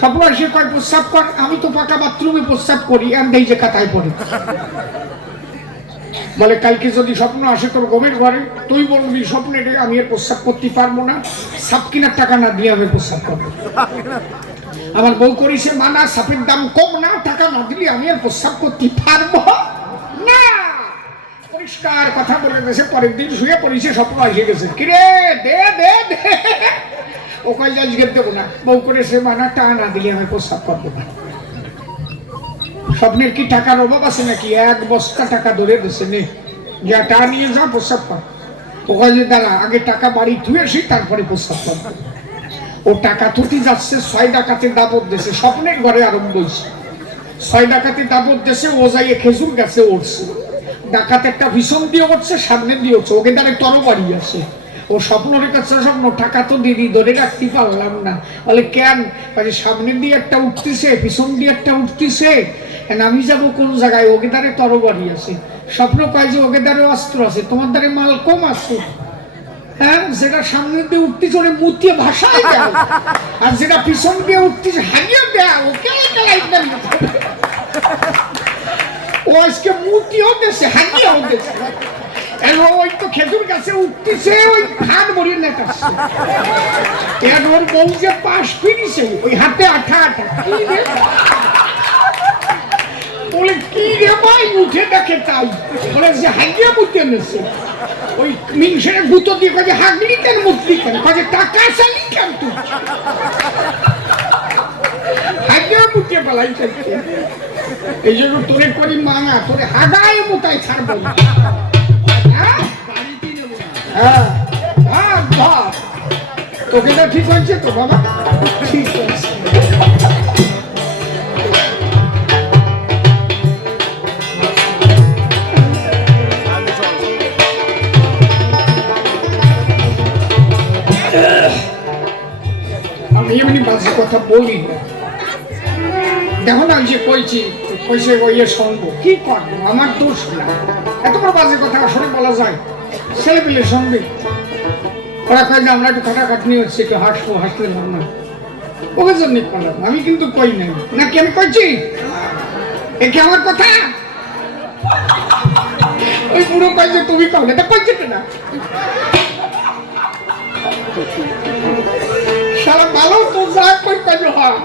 স্বপ্ন আসে কয় প্রস্রাব কর, আমি তো পাকা বাথরুমে প্রস্রাব করি, এই যে কাতায় পড়ে। বলে কালকে যদি স্বপ্ন আসে তোর ঘুমের ঘরে, তুই বলবি স্বপ্নে আমি এর প্রস্রাব করতে পারবো না, সাপ কিনার টাকা না দিয়ে আমি প্রস্রাব করবো। আমার বউ করেছে মানা, সাপের দাম কম না, টাকা না দিলে আমি আর প্রস্রাব করতে পারবো না। পরিষ্কার কথা বলে গেছে। পরের দিন শুয়ে পড়েছে, স্বপ্ন এসে গেছে, কিরে দে দে দে। ও কয় আজকে দেবো না, বউ করেছে মানা, টাকা না দিলে আমি প্রস্রাব করবো না। স্বপ্নের কি টাকার অভাব আছে নাকি? এক বস্তা টাকা ধরে দিচ্ছে, নে যা টাকা নিয়ে যা প্রস্রাব কর। ও কয় যে দাঁড়া, আগে টাকা বাড়ি ধুয়ে আসি তারপরে প্রস্রাব করবো। ও টাকা তুটি যাচ্ছে, 6 ডাকাতের দাপট দেশে, স্বপ্নের ঘরে আরম্ভ হয়েছে। 6 ডাকাতের দাপট দেশে ও যাইয়ে খেজুর গাছে উঠছে। ডাকাত একটা ভীষণ দিয়ে উঠছে, সামনে দিয়ে উঠছে, ওকে দ্বারা তরবারি আছে। ও স্বপ্নের কাছে স্বপ্ন, টাকা তো দিদি ধরে রাখতে পারলাম না। বলে কেন? সামনে দিয়ে একটা উঠতেছে, পিছন দিয়ে একটা উঠতেছে, আমি যাবো কোন জায়গায়? ওকে দ্বারে তরবারি আছে। স্বপ্ন কয় যে ওকে দ্বারে অস্ত্র আছে, তোমার দ্বারে মাল কম আছে। হ্যাঁ, যেটা সামনে দিয়ে উঠতেছে ওরে মুতিয়ে ভাষায় দেয়, আর যেটা পিছন দিয়ে উঠতেছে হাগিয়ে দেয়। ওকে ও আজকে মুতিও দেশে, হাগিয়েও দেশে। ওই তো খেজুর গাছে উঠতেছে, ওই খান মরিয়ে নেতাচ্ছে। ওর বউ যে পাশ ফিরিছে, ওই হাতে আঠা আঠা। বলে কি রে ভাই, উঠে দেখে তাই। বলে যে হাগিয়ে মুতিয়ে নেছে। ওই মিংসের গুতো দিয়ে কাজে হাগলি কেন, মুতলি কেন? কাজে টাকা চালি কেন তুই? হাগিয়ে মুতিয়ে পালাই। এই জন্য তোরে করি মানা, তোরে হাগায় মোতায় ছাড়বো। হ্যাঁ হ্যাঁ, তোকে তো ঠিক হয়েছে তো বাবা, ঠিক আছে। আমি এমনি বাজে কথা বলি না, দেখো না যে কইছি কইছে ওইয়ে শুনবো, কি করবো, আমার দোষ না। এত বড় বাজে কথা আসলে বলা যায়? ছেলে পেলে শুনবে, ওরা কয় যে আমরা একটু খাটাখাটনি হচ্ছে, একটু হাসবো, হাসলে না, ওকে জন্য করলাম। আমি কিন্তু কই নাই, নাকি আমি কইছি? একে আমার কথা ওই পুরো কয় যে তুমি কও না, কইছে না সারা ভালো তো যা কই কাজ হয়।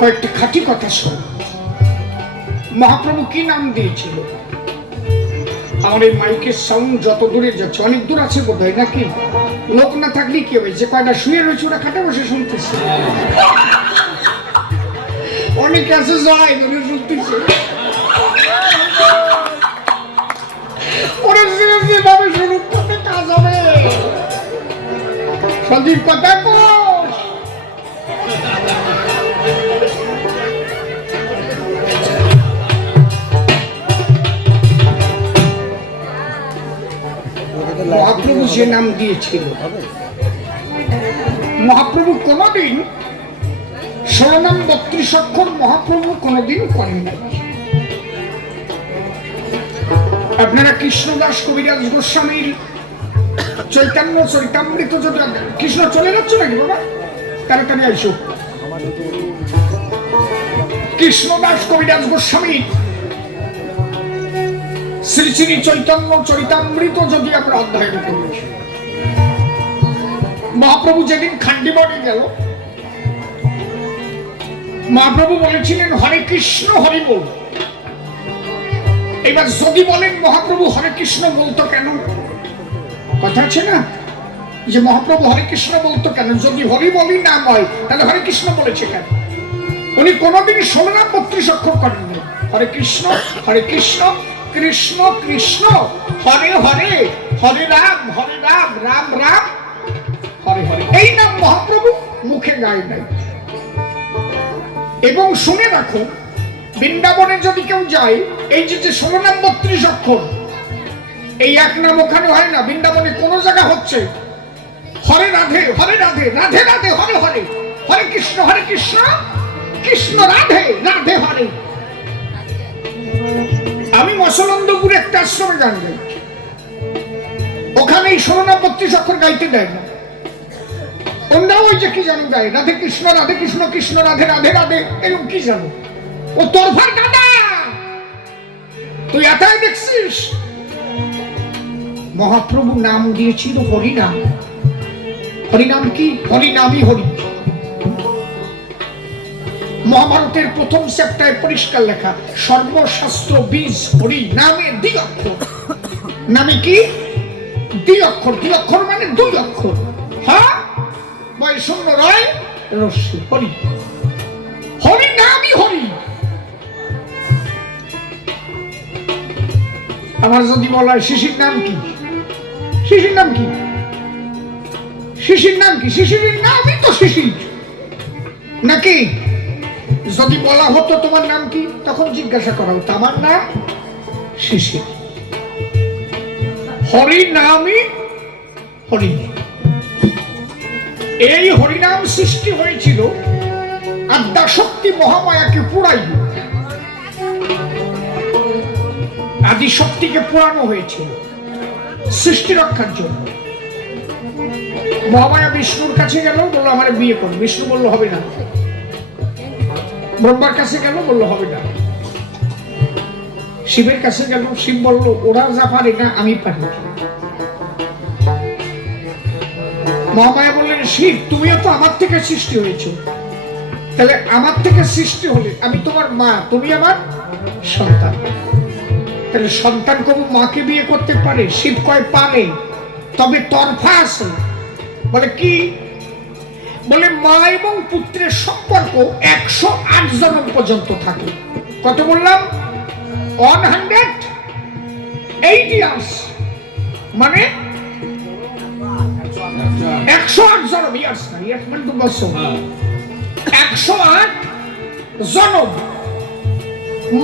কয়েকটি খাঁটি কথা শোন। মহাপ্রভু কি নাম দিয়েছিল? আমার এই মাইকের সাউন্ড যত দূরে যাচ্ছে, অনেক দূর আছে বোধ হয় নাকি? লোক না থাকলে কি হয়েছে? কয়টা শুয়ে রয়েছে, ওরা খাটে বসে শুনতেছে। অনেক আছে যায় ধরে শুনতেছে। পরে যেভাবে শুরু করতে কাজ হবে। সন্দীপ কথা কোষ মহাপ্রভু যে নাম দিয়েছিল, মহাপ্রভু কোনদিন 16 নাম 32 অক্ষর মহাপ্রভু কোনদিন করেন না। আপনারা কৃষ্ণদাস কবিরাজ গোস্বামীর চৈতন্য চরিতামৃত যদি, কৃষ্ণ চলে যাচ্ছে নাকি বাবা? তাড়াতাড়ি আইসো। কৃষ্ণদাস কবিরাজ গোস্বামীর শ্রী শ্রী চৈতন্য চরিতামৃত যদি আমরা অধ্যয়ন করি, মহাপ্রভু যেদিন খান্ডিবনে গেল, মহাপ্রভু বলেছিলেন হরে কৃষ্ণ হরি বল। এবার যদি বলেন মহাপ্রভু হরে কৃষ্ণ বলতো কেন? কথা আছে না যে মহাপ্রভু হরে কৃষ্ণ বলতো কেন? যদি হরি বলি নাম হয় তাহলে হরে কৃষ্ণ বলেছে কেন? উনি কোনদিন 16 নাম 32 অক্ষর করেননি। হরে কৃষ্ণ কৃষ্ণ কৃষ্ণ হরে হরে, হরে রাম রাম রাম হরে হরে, এই নাম মহাপ্রভু মুখে গায় নাই। এবং শুনে রাখো, বৃন্দাবনে যদি কেউ যায়, এই যে 16 নাম 32 অক্ষর, এই এক নাম ওখানে হয় না। বৃন্দাবনে কোন জায়গা হচ্ছে হরে রাধে রাধে রাধে হরে হরে, হরে কৃষ্ণ কৃষ্ণ রাধে রাধে হরে, আশ্রমে গান গাইছে, ওখানে এই 16 না 32 অক্ষর গাইতে দেয় না। ওনারা ওই যে কি জানো গায়, রাধে কৃষ্ণ কৃষ্ণ রাধে রাধে রাধে, এরকম কি জানো। ও তোরফার দাদা, তুই এটাই দেখছিস। মহাপ্রভু নাম দিয়েছিল হরিনাম। হরিনাম কি? হরিনামই হরি। মহাভারতের প্রথম চ্যাপ্টারে পরিষ্কার লেখা, সর্বশাস্ত্র বীজ হরি নামে 2 অক্ষর। নামে কি? 2 অক্ষর। 2 অক্ষর মানে 2 অক্ষর। হ্যাঁ, বৈষণ্য রায় রশ্মি হরি। হরি নামই হরি। আমার যদি বলা হয় শিশির নাম কি? শিশির নাম কি? শিশির নাম কি? শিশিরের নামই তো শিশির নাকি? যদি বলা হতো তোমার নাম কি, তখন জিজ্ঞাসা করা হতো, আমার নাম শিশির। হরি নামই হরি। এই হরিনাম সৃষ্টি হয়েছিল আদ্যাশক্তি মহামায়াকে পুরাই। আদি শক্তিকে পুরানো হয়েছিল সৃষ্টি রক্ষার জন্য। মহামায়া বিষ্ণুর কাছে গেল, বললো আমার বিয়ে করো। বিষ্ণু বললো হবে না। ব্রহ্মার কাছে গেল, বললো হবে না। শিবের কাছে গেল, শিব বললো ওরা যা পারে না আমি পারি। মহামায়া বললেন শিব তুমিও তো আমার থেকে সৃষ্টি হয়েছে, তাহলে আমার থেকে সৃষ্টি হলে আমি তোমার মা, তুমি আমার সন্তান। তাহলে সন্তান কবু মাকে বিয়ে করতে পারে? শিব কয় পারে, তবে তরফা আছে। বলে কি? বলে মা এবং পুত্রের সম্পর্ক 108 জন্ম পর্যন্ত থাকে। কত বললাম? 108 ইয়ার্স, মানে 108 জন্ম। ইয়ার্স না, ইয়ার্স মানে তো বছর। 108 জন্ম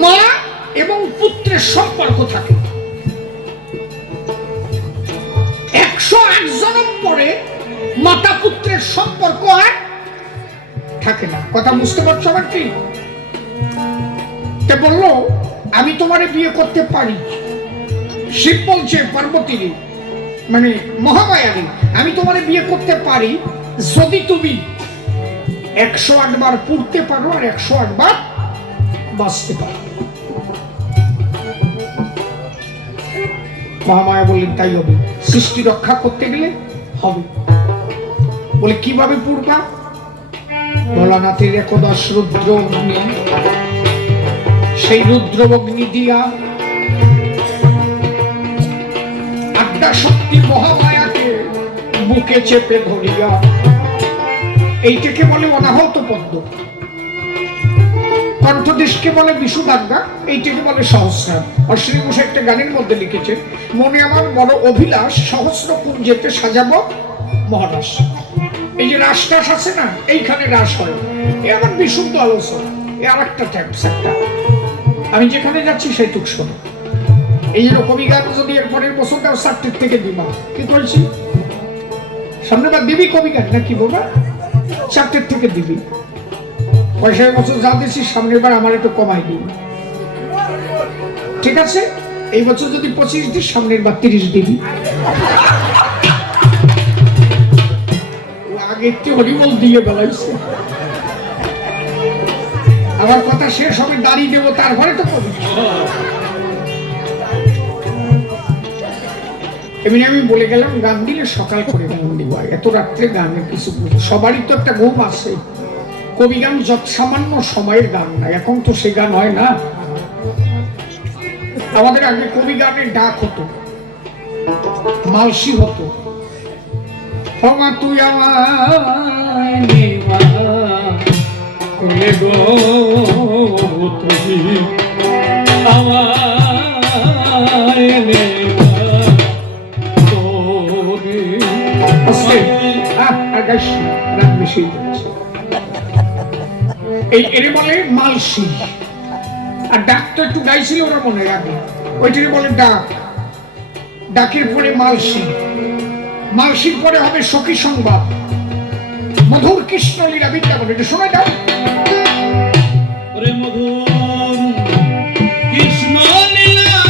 মা এবং পুত্রের সম্পর্ক থাকে। 108 জন্ম পরে মাতা পুত্রের সম্পর্ক আর থাকে না। কথা বুঝতে পারছো আমার কি? তে বললো আমি তোমারে বিয়ে করতে পারি। শিব বলছে পার্বতীরে, মানে মহামায়ারে, আমি তোমারে বিয়ে করতে পারি যদি তুমি 108 বার পুড়তে পারো আর 108 বার বাঁচতে পারো। মহামায়া বললেন তাই হবে, সৃষ্টি রক্ষা করতে গেলে হবে। বলে কিভাবে পূর্বা? ভোলানাথের 11 রুদ্র অগ্নি, সেই রুদ্র অগ্নি দিয়া আদ্যা শক্তি মহামায়াকে বুকে চেপে ধরিয়া, এইটাকে বলে অনাহত পদ্ম। কণ্ঠদেশকে বলে বিশুদাঙ্গা, এইটাকে বলে সহস্রার। অশ্বিনী ঘোষ একটা গানের মধ্যে লিখেছে, মনে আমার বড় অভিলাষ সহস্র কুঞ্জেতে সাজাবো মহারাস। এই যে রাসটাস আছে না, এইখানে রাস হয়। এ আমার বিশুদ্ধ আলোচনা। এ আর একটা ট্যাক্স একটা, আমি যেখানে যাচ্ছি সেইটুক শোনো। এই যে কবি গান যদি এর পরের বছর দাও 4 থেকে দিবা, কি করছি সামনেবার দিবি কবি গান নাকি বাবা? 4 থেকে দিবি। পয়সার বছর যা দিচ্ছি সামনের বার আমার একটু কমাই দিবি, ঠিক আছে? এই বছর যদি 25 দিস, সামনের বার 30 দিবি। আগে একটু হরিবল দিয়ে বেলাইছে। আমার কথা শেষ হবে, দাঁড়িয়ে দেবো, তারপরে তো কবি। এমনি আমি বলে গেলাম গান দিলে সকাল করে গান দিব, এত রাত্রে গানের কিছু। সবারই তো একটা ঘুম আছে। কবি গান যত সামান্য সময়ের গান না, এখন তো সে গান হয় না। আমাদের আগে কবি গানের ডাক হতো, মালসি হতো। হমা তুই আমায় গো তুমি এর বলে মালসি। আর ডাক তো একটু গাইছিল ওরা মনে রাখে, ওইটাকে বলে ডাক। ডাকের পরে মালসি, মালসির পরে হবে সখী সংবাদ, মধুর কৃষ্ণ লীলা বৃন্দাবন। এটা শোনা যাও। মধুর কৃষ্ণ লীলা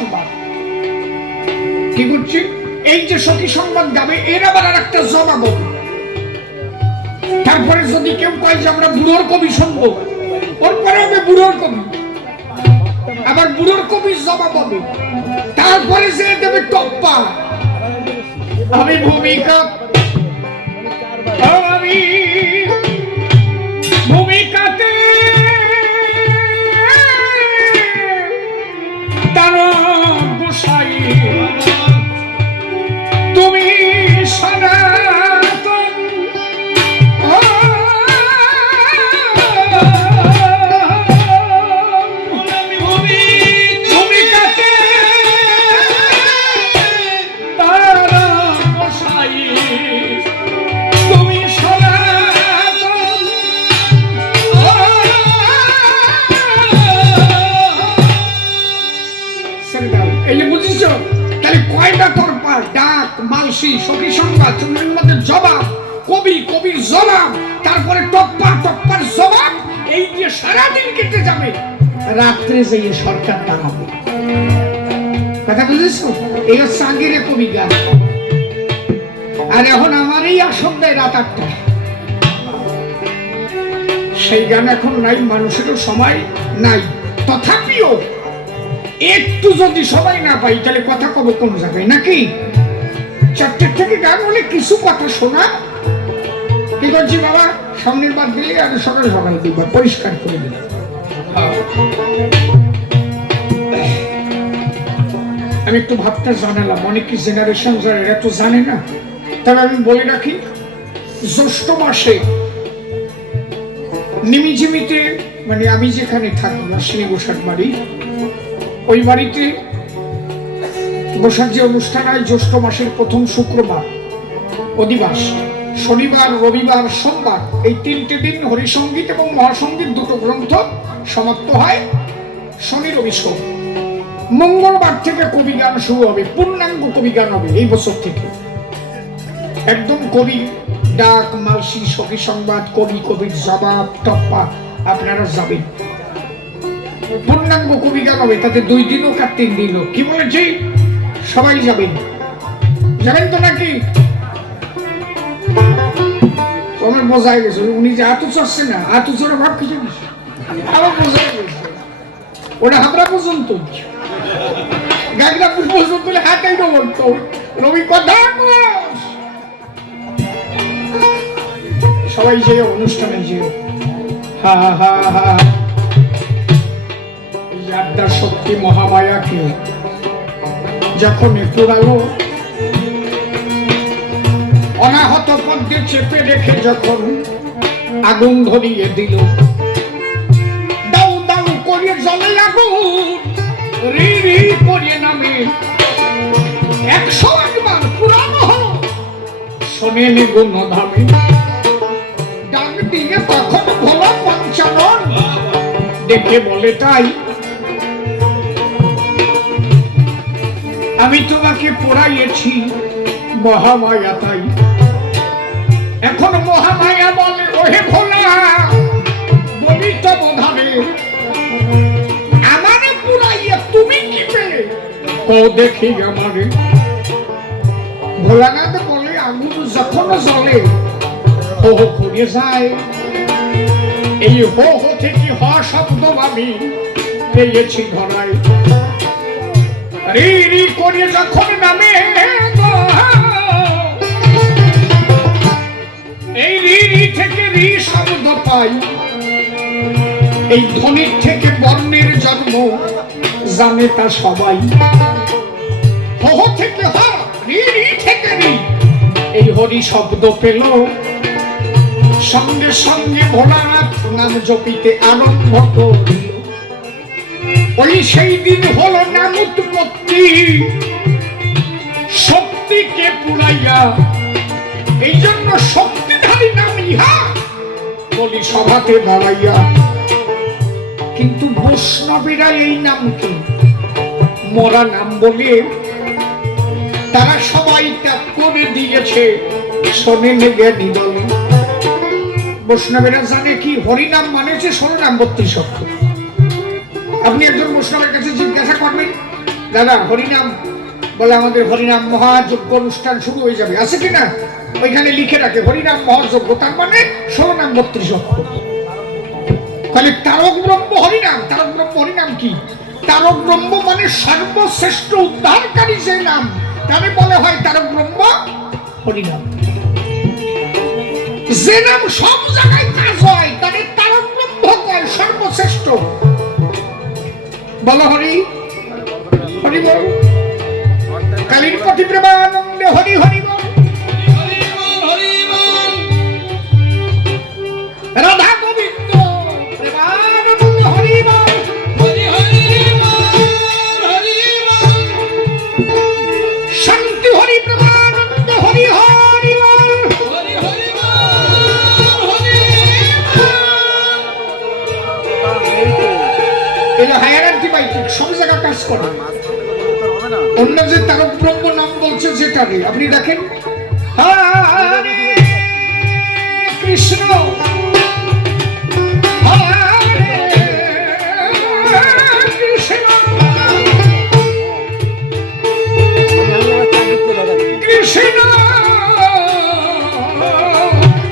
সংবাদ কি করছি, এই যে সখী সংবাদ গাবে এর আবার আর একটা জবাব হবে। তারপরে যদি কেউ কয় যে আমরা বুড়োর কবি শুনবো, ওর পরে হবে বুড়োর কবি, আবার বুড়োর কবির জবাব হবে, তারপরে যে দেবে টপ্পা। আমি ভূমিকা আমি ভূমিকাতে তার গোসাই তুমি সনাতন ভূমিকাতে তার গোসাই তুমি সনাতন। এই যে বুঝিস তাহলে কয়টা তোর পার ডাক মালসি সখী সংবাদ চন্দ্রের মধ্যে জবাব কবি কবির জবাব তারপরে টপ্পা টপ্পার জবাব, এই দিয়ে সারাদিন কেটে যাবে, রাত্রে যেয়ে সরকার দাঁড়াবে। কথা বুঝিস? এই হচ্ছে আগের কবি গান। আর এখন আমার এই আসন দেয় রাত 8টা, সেই গান এখন নাই, মানুষেরও সময় নাই। তথাপিও একটু যদি সবাই না পাই তাহলে কথা কব কোন জায়গায়, নাকি 4টের থেকে গান হলে কিছু কথা শোনা। কি করছি বাবা, সামনের বাদ দিলে আর সকাল সকাল দিবা পরিষ্কার করে দিলে। আমি একটু ভাবটা জানালাম, অনেক জেনারেশন যারা এরা তো জানে না, তবে আমি বলে রাখি, জ্যৈষ্ঠ মাসে নিমিঝিমিতে, মানে আমি যেখানে থাকি অশ্বিনী গোসার বাড়ি, ওই বাড়িতে গোসার যে অনুষ্ঠান হয় জ্যৈষ্ঠ মাসের প্রথম শুক্রবার অধিবাস, শনিবার রবিবার সোমবার, এই 3টে দিন হরিসঙ্গীত এবং মহাসঙ্গীত দুটো গ্রন্থ সমাপ্ত হয়। শনি রবি সোম, মঙ্গলবার থেকে কবি গান শুরু হবে, পূর্ণাঙ্গ কবি গান হবে এই বছর থেকে। একদম কবি ডাক মালসি সখী সংবাদ কবি কবির জবাব টপ্পা, আপনারা যাবেন, পূর্ণাঙ্গ কবি গান হবে, তাতে 2 দিন হোক আর 3 দিন হোক। কি বলেছি? সবাই যাবেন, যাবেন তো নাকি? আমার বোঝাই গেছে, উনি যে আতু চড়ছে না, আতু চড়ে ভাব কিছু আমার বোঝাই গেছে, ওটা হাবড়া পর্যন্ত গাগরাপুর পর্যন্ত হাতাই বলতো রবি কথা। সবাই যে অনুষ্ঠানে যেও, হা হা হা, আড্ডার শক্তি মহামায়াকে যখন পুরালো অনাহত পদ্মে চেপে রেখে যখন আগুন ধরিয়ে দিল, দাউ দাউ করে জ্বলে আগুন, রি রি করে নামে 101 বার পুরানো হলো, শোনেন গুণ ধামে ডাক দিয়ে তখন ভোলা পঞ্চানন দেখে বলে, তাই আমি তোমাকে পড়াইয়েছি মহামায়া, তাই এখন মহামায়া বলে, ওহে ভোলা বলি তো বোধাবে আমারে পুরাইয়া তুমি কি পেলে, ও দেখি আমারে। ভোলানাথ বলে, আগুন যখন জ্বলে হো হো করে যায়, এই হো হো থেকে হ শব্দ আমি পেয়েছি ধরায়, রি রি করে যখন নামে এই রি রি থেকে রি শব্দ পাই, এই ধ্বনির থেকে বর্ণের জন্ম জানে তা সবাই, হো হো থেকে হ রি রি থেকে রি, এই হরি শব্দ পেল, সঙ্গে সঙ্গে ভোলানাথ নাম জপিতে আরম্ভ করিল। ওই সেই দিন হলো নাম উৎপত্তি শক্তিকে পুরাইয়া, এই জন্য শক্তিধারী নাম ইহা বলি সভাতে বাড়াইয়া। কিন্তু বৈষ্ণবেরা এই নামকে মরা নাম বলে তারা সবাই ত্যাগ করে দিয়েছে, শোনেন জ্ঞানী দলে। বৈষ্ণবেরা জানে কি হরিনাম মানে হচ্ছে 16 নাম 32 অক্ষর। আপনি একজন বৈষ্ণবের কাছে জিজ্ঞাসা করবেন দাদা হরিনাম বলে আমাদের হরিনাম মহাযজ্ঞ অনুষ্ঠান শুরু হয়ে যাবে, আছে কিনা? ওইখানে লিখে রাখে হরিনাম মহাযজ্ঞ, তার মানে 16 নাম 32 অক্ষর। তাহলে তারক ব্রহ্ম হরিনাম, তারক ব্রহ্ম হরিনাম কি? তারক ব্রহ্ম মানে সর্বশ্রেষ্ঠ উদ্ধারকারী যে নাম, তারে বলে হয় তারক ব্রহ্ম হরিনাম। যে নাম সব জায়গায় কাজ হয় তারে তারক ব্রহ্ম কয়, সর্বশ্রেষ্ঠ। বলো হরি হরি বল, কালীর প্রতি প্রেমানন্দে হরি হরি বল, রাধা গোবিন্দ প্রেমানন্দে হরি বল, শান্তি হরি প্রেমানন্দে হরি হরি বল। এটা হায়ারার্কি বাইটিক, সব জায়গায় কাজ করে। অন্য যে তারক ব্রহ্ম নাম বলছে যেটাকে আপনি দেখেন, হরে কৃষ্ণ হরে কৃষ্ণ কৃষ্ণ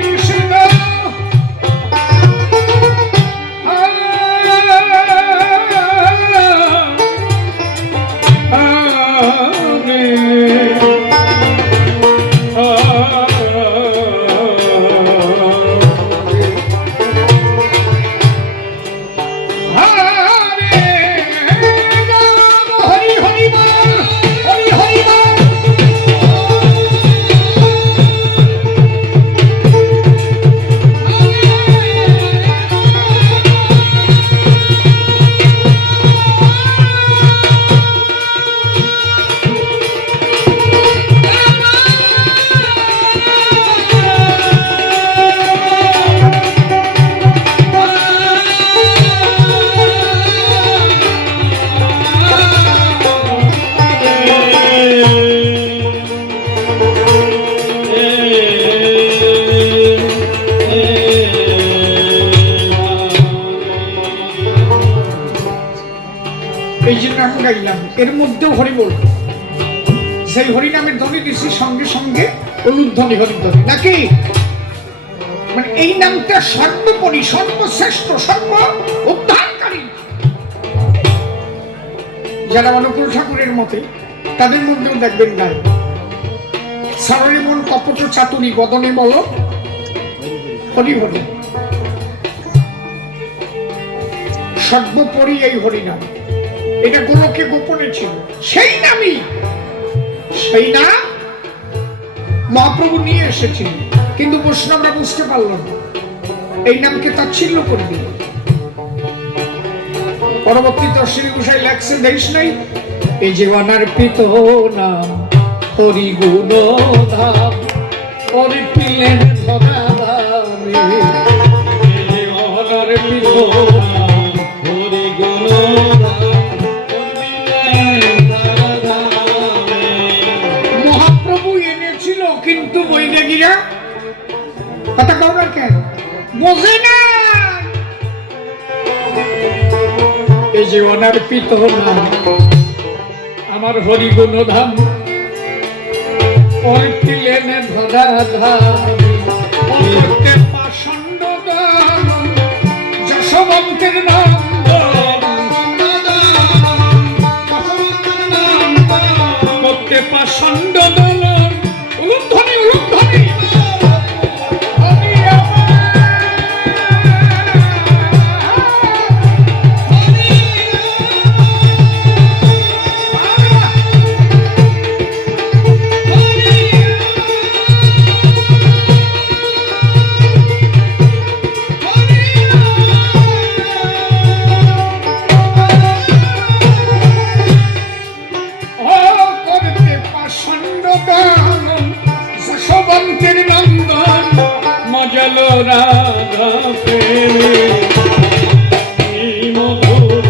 কৃষ্ণ এর মধ্যেও হরি বল, সেই হরিনামের ধ্বনি দিচ্ছি সঙ্গে সঙ্গে অনুধ্বনি হরিধ্বনি নাকি? মানে এই নামটা সর্বোপরি সর্বশ্রেষ্ঠ সর্ব উদ্ধারকারী। যারা অনুকূল ঠাকুরের মতে তাদের মধ্যেও দেখবেন গায়, সারণী মন কপট চাতুরী বদনে বল হরি হরি। সর্বোপরি এই হরিনাম, এটা গোলকে গোপনে ছিল, সেই নামই, সেই নাম মহাপ্রভু নিয়ে এসেছিলেন, কিন্তু বৈষ্ণবরা বুঝতে পারল না, এই নামকে তাচ্ছিল্য করে দিল। পরবর্তীতে শ্রী গোসাই লেখছেন, দেশ নাই এই জীবনার পিত নাম হরি গুণ ধাম, হরি পিলেন ধরা ধামে, জীবনার পিত নাম হরি গুণ ধাম। মহাপ্রভু এনেছিল, কিন্তু বৈরাগীরা কথা কওনা কেন বোঝে না। এই যে অনার্পিত নাম আমার হরি গুণ ধাম, ওই পিলেনে ধরা ধাম, করতে পাষণ্ড দান যশবন্তের নাম, করতে পাষণ্ড দান উলুধ্বনি উলুধ্বনি। রাধা প্রেমে মধুর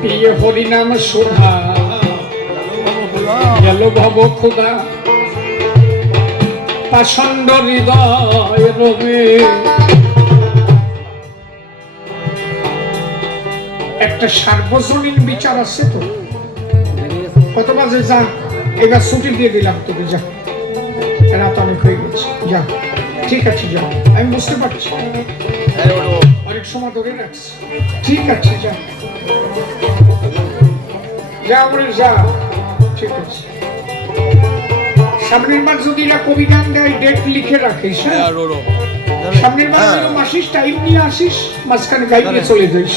প্রিয় হরিনাম নাম শোভা গেল ভব ক্ষুধা পাষণ্ড হৃদয় রবে। একটা সার্বজনীন বিচার আছে তো। কত বাজে? যা, এবার ছুটি দিয়ে দিলাম তোকে, যা, রাত অনেক হয়ে গেছে, যা। ঠিক আছে, যা, আমি বুঝতে পারছি অনেক সময় ধরে রাখছি। ঠিক আছে, যা যা বলে যা। ঠিক আছে, সামনের বার যদি এরা কবি গান দেয় ডেট লিখে রাখিস। হ্যাঁ, সামনের বার আসিস, টাইম নিয়ে আসিস, মাঝখানে গাইতে চলে যাইস।